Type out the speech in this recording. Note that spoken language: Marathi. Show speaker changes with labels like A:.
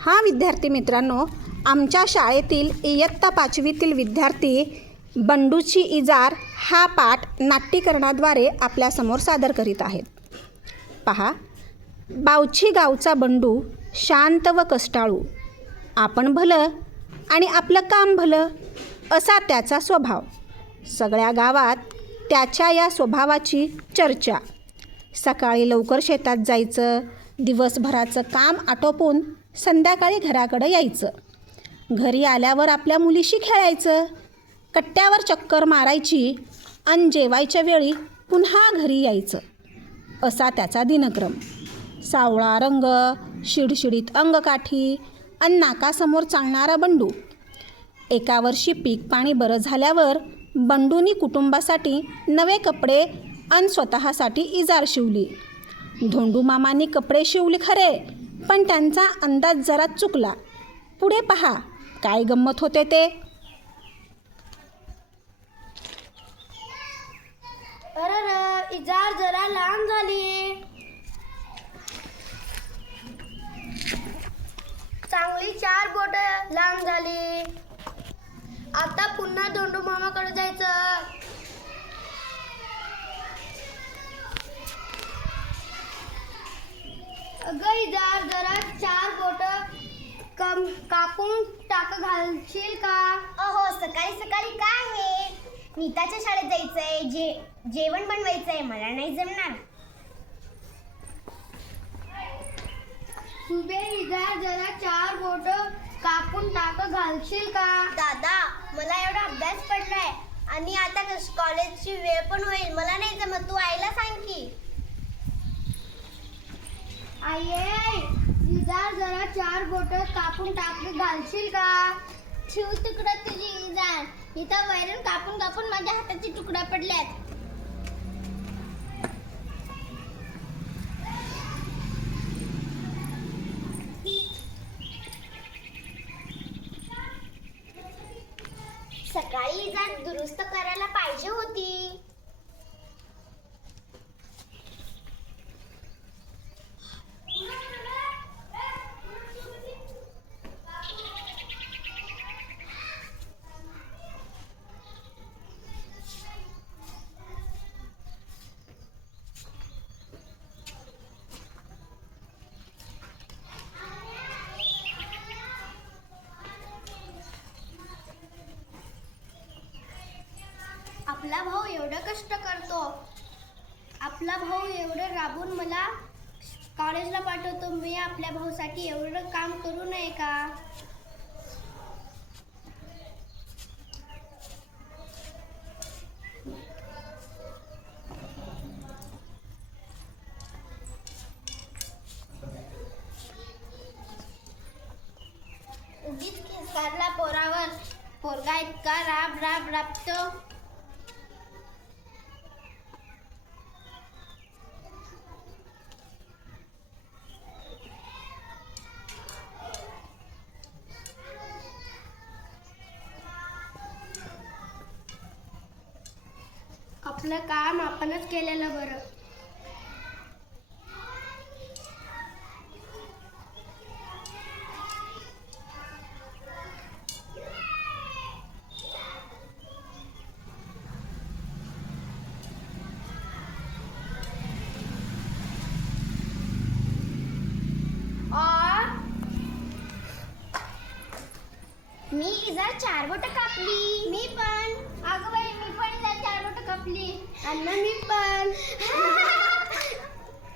A: हा विद्यार्थी मित्रांनो आमच्या शाळेतील इयत्ता पाचवीतील विद्यार्थी बंडूची इजार हा पाठ नाट्यकरणाद्वारे आपल्यासमोर सादर करीत आहेत. पहा बावची गावचा बंडू शांत व कष्टाळू. आपण भलं आणि आपलं काम भलं असा त्याचा स्वभाव. सगळ्या गावात त्याच्या या स्वभावाची चर्चा. सकाळी लवकर शेतात जायचं दिवसभराचं काम आटोपून संध्याकाळी घराकडं यायचं. घरी आल्यावर आपल्या मुलीशी खेळायचं. कट्ट्यावर चक्कर मारायची अन जेवायच्या वेळी पुन्हा घरी यायचं. असा त्याचा दिनक्रम. सावळा रंग शिडशिडीत अंगकाठी अन नाकासमोर चालणारा बंडू. एका वर्षी पीक पाणी बरं झाल्यावर बंडूनी कुटुंबासाठी नवे कपडे अन स्वतःसाठी इजार शिवली. धोंडू मामांनी कपडे शिवले खरे. पण त्यांचा अंदाज जरा चुकला. पुढे पहा काय गंमत होते ते?
B: अरे र, इजार जरा लांब झाली. चांगली चार बोट लांब झाली. आता पुन्हा दोंडू मामाकडे जायचं. इजार जरा चार बोट कम कापून टाक घालशील का?
C: अहो सकाळी सकाळी काय आहे नीताच्या शाळेत जायचंय जे जेवण बनवायचंय मला नाही जमणार.
B: सुबे इजार जरा चार बोट कापून टाक घालशील का?
C: दादा मला एवढा अभ्यास पडलाय. आणि आता कॉलेजची वेळ पण होईल मला नाही जमत. तू आईला सांग की.
B: आये इजार जरा चार बोट कापून टाकली घालशील का?
C: ठेव तिकडं तुझी इजार इथं वैरण कापून कापून माझ्या हाताचे तुकडा पडल्यात सकाळी इजार दुरुस्त करायला पाहिजे होती.
B: आपला भाऊ एवढं कष्ट करतो. आपला भाऊ एवढं राबून मला कॉलेजला पाठवतो. मी आपल्या भाऊसाठी एवढं काम करू नये का?
C: उगीच खिसकारला पोरावर पोरगा इतका राब राब राबतो.
B: आपलं काम आपणच केलेलं बरं.
C: मी इजार चार बोट कापली.
B: मी पण. अगं बाई मी पण इजार चार बोट कापली अन्न मी पण